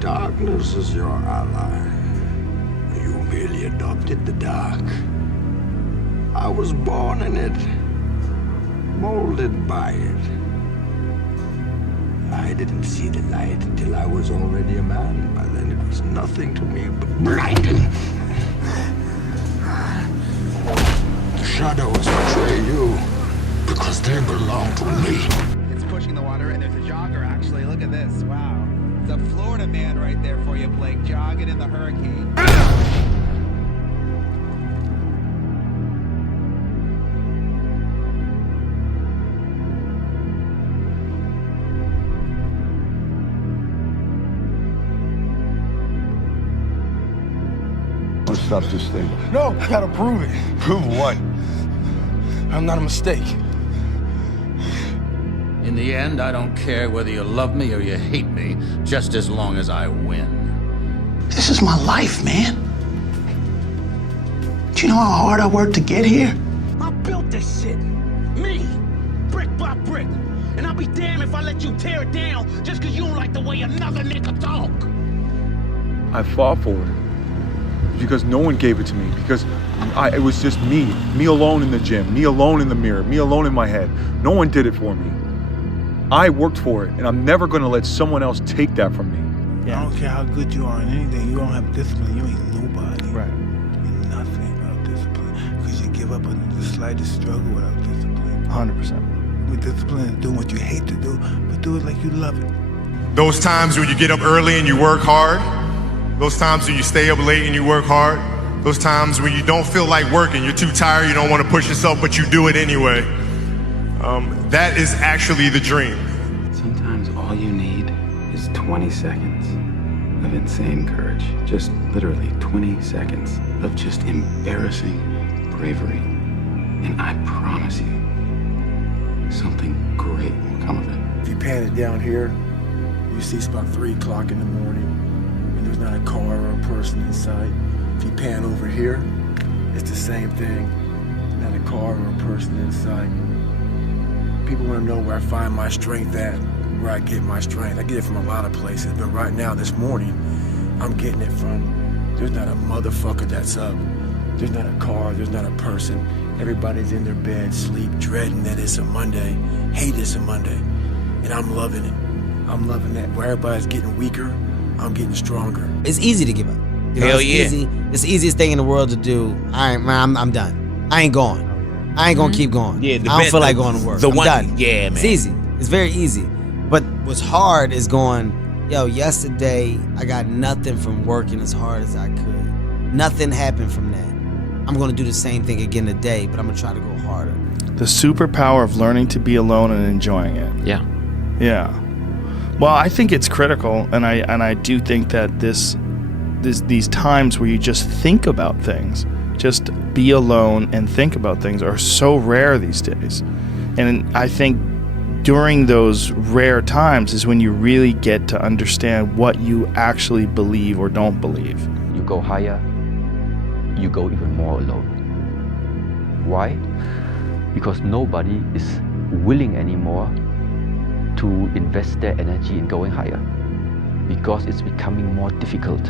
darkness is your ally. You merely adopted the dark. I was born in it, molded by it. I didn't see the light until I was already a man. By then it was nothing to me but blinding. The shadows betray you because they belong to me. It's pushing the water, and there's a jogger, actually. Look at this. Wow. It's a Florida man right there for you, Blake, jogging in the hurricane. Let's stop this thing. No, I gotta prove it. Prove what? I'm not a mistake. In the end, I don't care whether you love me or you hate me, just as long as I win. This is my life, man. Do you know how hard I worked to get here? I built this shit. Me. Brick by brick. And I'll be damned if I let you tear it down just because you don't like the way another nigga talk. I fought for it. Because no one gave it to me. Because it was just me. Me alone in the gym. Me alone in the mirror. Me alone in my head. No one did it for me. I worked for it, and I'm never going to let someone else take that from me. I don't care how good you are in anything. You don't have discipline. You ain't nobody. Right. You're nothing without discipline. Because you give up on the slightest struggle without discipline. 100%. With discipline is doing what you hate to do, but do it like you love it. Those times when you get up early and you work hard, those times when you stay up late and you work hard, those times when you don't feel like working, you're too tired, you don't want to push yourself, but you do it anyway. That is actually the dream. Sometimes all you need is 20 seconds of insane courage. Just literally 20 seconds of just embarrassing bravery. And I promise you, something great will come of it. If you pan it down here, you see it's about 3 o'clock in the morning, and there's not a car or a person in sight. If you pan over here, it's the same thing. Not a car or a person in sight. People want to know where I find my strength at, where I get my strength. I get it from a lot of places, but right now, this morning, I'm getting it from, there's not a motherfucker that's up. There's not a car, there's not a person. Everybody's in their bed, sleep, dreading that it's a Monday, hate it's a Monday, and I'm loving it. I'm loving that. Where everybody's getting weaker, I'm getting stronger. It's easy to give up. You know, Hell it's yeah. easy. It's the easiest thing in the world to do. All right, man, I'm done. I ain't going. I ain't gonna keep going. Yeah, I don't feel like going to work. The I'm one, done. yeah, man. It's easy. It's very easy. But what's hard is going, yo, yesterday I got nothing from working as hard as I could. Nothing happened from that. I'm gonna do the same thing again today, but I'm gonna try to go harder. The superpower of learning to be alone and enjoying it. Yeah. Yeah. Well, I think it's critical, and I do think that these times where you just think about things, just be alone and think about things, are so rare these days. And I think during those rare times is when you really get to understand what you actually believe or don't believe. You go higher, you go even more alone. Why? Because nobody is willing anymore to invest their energy in going higher. Because it's becoming more difficult.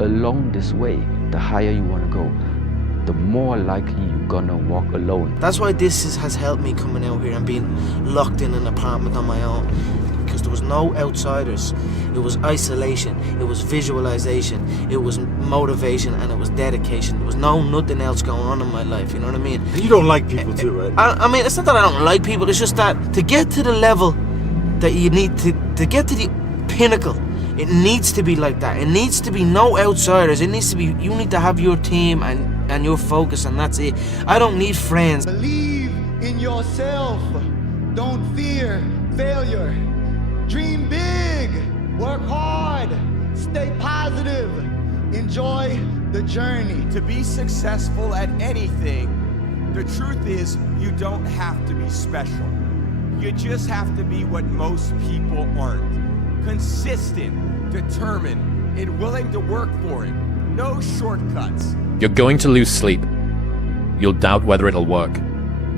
Along this way, the higher you want to go, the more likely you're gonna walk alone. That's why this has helped me coming out here and being locked in an apartment on my own. Because there was no outsiders. It was isolation. It was visualization. It was motivation, and it was dedication. There was nothing else going on in my life. You know what I mean? And you don't like people too, right? I mean, it's not that I don't like people. It's just that to get to the level that you need to get to the pinnacle, it needs to be like that. It needs to be no outsiders. It needs to be, you need to have your team and your focus, and that's it. I don't need friends. Believe in yourself. Don't fear failure. Dream big. Work hard. Stay positive. Enjoy the journey. To be successful at anything, the truth is you don't have to be special. You just have to be what most people aren't. Consistent, determined, and willing to work for it. No shortcuts. You're going to lose sleep. You'll doubt whether it'll work.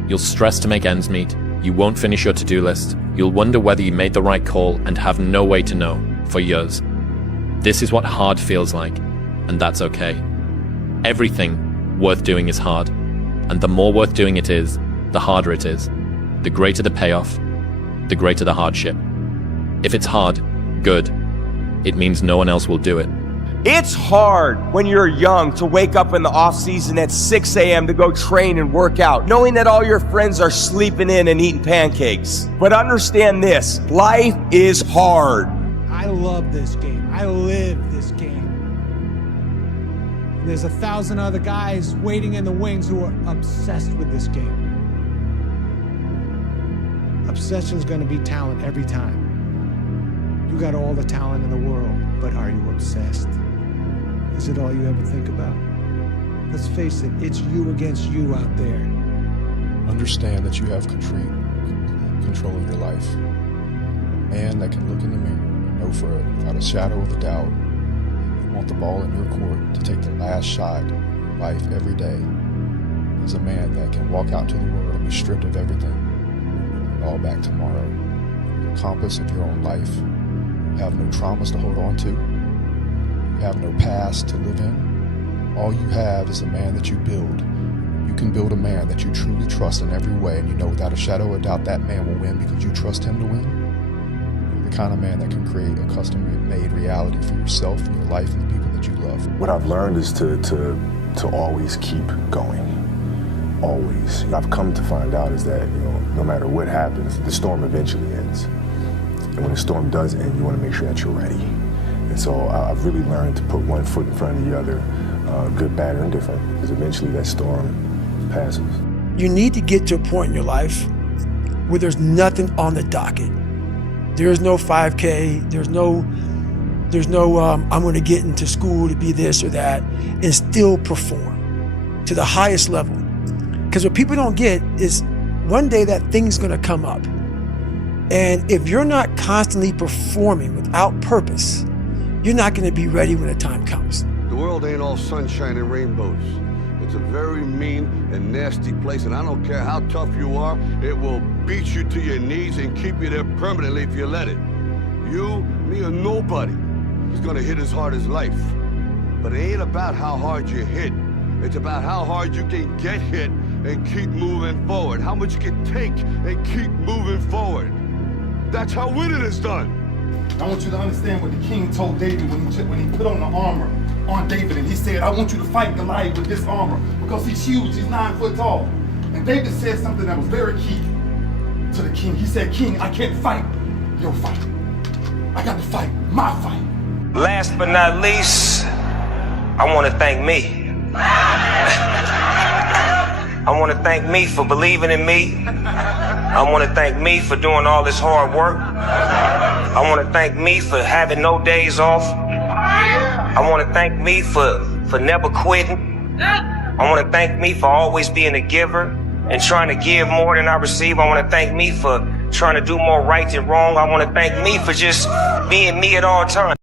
You'll stress to make ends meet. You won't finish your to-do list. You'll wonder whether you made the right call and have no way to know for years. This is what hard feels like, and that's okay. Everything worth doing is hard, and the more worth doing it is, the harder it is. The greater the payoff, the greater the hardship. If it's hard, good. It means no one else will do it. It's hard when you're young to wake up in the off season at 6 a.m. to go train and work out, knowing that all your friends are sleeping in and eating pancakes. But understand this, life is hard. I love this game. I live this game. There's 1,000 other guys waiting in the wings who are obsessed with this game. Obsession's gonna be talent every time. You got all the talent in the world, but are you obsessed? Is it all you ever think about? Let's face it, it's you against you out there. Understand that you have complete control of your life. A man that can look in the mirror and know without a shadow of a doubt, you want the ball in your court to take the last shot in life every day, is a man that can walk out into the world and be stripped of everything and give it all back tomorrow. The compass of your own life. You have no traumas to hold on to. You have no past to live in. All you have is a man that you build. You can build a man that you truly trust in every way, and you know without a shadow of a doubt that man will win because you trust him to win. You're the kind of man that can create a custom-made reality for yourself and your life and the people that you love. What I've learned is to always keep going. Always. I've come to find out is that, no matter what happens, the storm eventually ends. And when the storm does end, you want to make sure that you're ready. And so I've really learned to put one foot in front of the other, good, bad, or indifferent, because eventually that storm passes. You need to get to a point in your life where there's nothing on the docket. There is no 5K, there's no I'm going to get into school to be this or that, and still perform to the highest level. Because what people don't get is one day that thing's going to come up. And if you're not constantly performing without purpose, you're not going to be ready when the time comes. The world ain't all sunshine and rainbows. It's a very mean and nasty place, and I don't care how tough you are, it will beat you to your knees and keep you there permanently if you let it. You, me, or nobody is gonna hit as hard as life. But it ain't about how hard you hit. It's about how hard you can get hit and keep moving forward. How much you can take and keep moving forward. That's how winning is done. I want you to understand what the king told David when he put on the armor on David, and he said, I want you to fight Goliath with this armor because he's huge, he's 9 foot tall. And David said something that was very key to the king. He said, King, I can't fight your fight. I got to fight my fight. Last but not least, I want to thank me. I want to thank me for believing in me. I want to thank me for doing all this hard work. I want to thank me for having no days off. I want to thank me for never quitting. I want to thank me for always being a giver and trying to give more than I receive. I want to thank me for trying to do more right than wrong. I want to thank me for just being me at all times.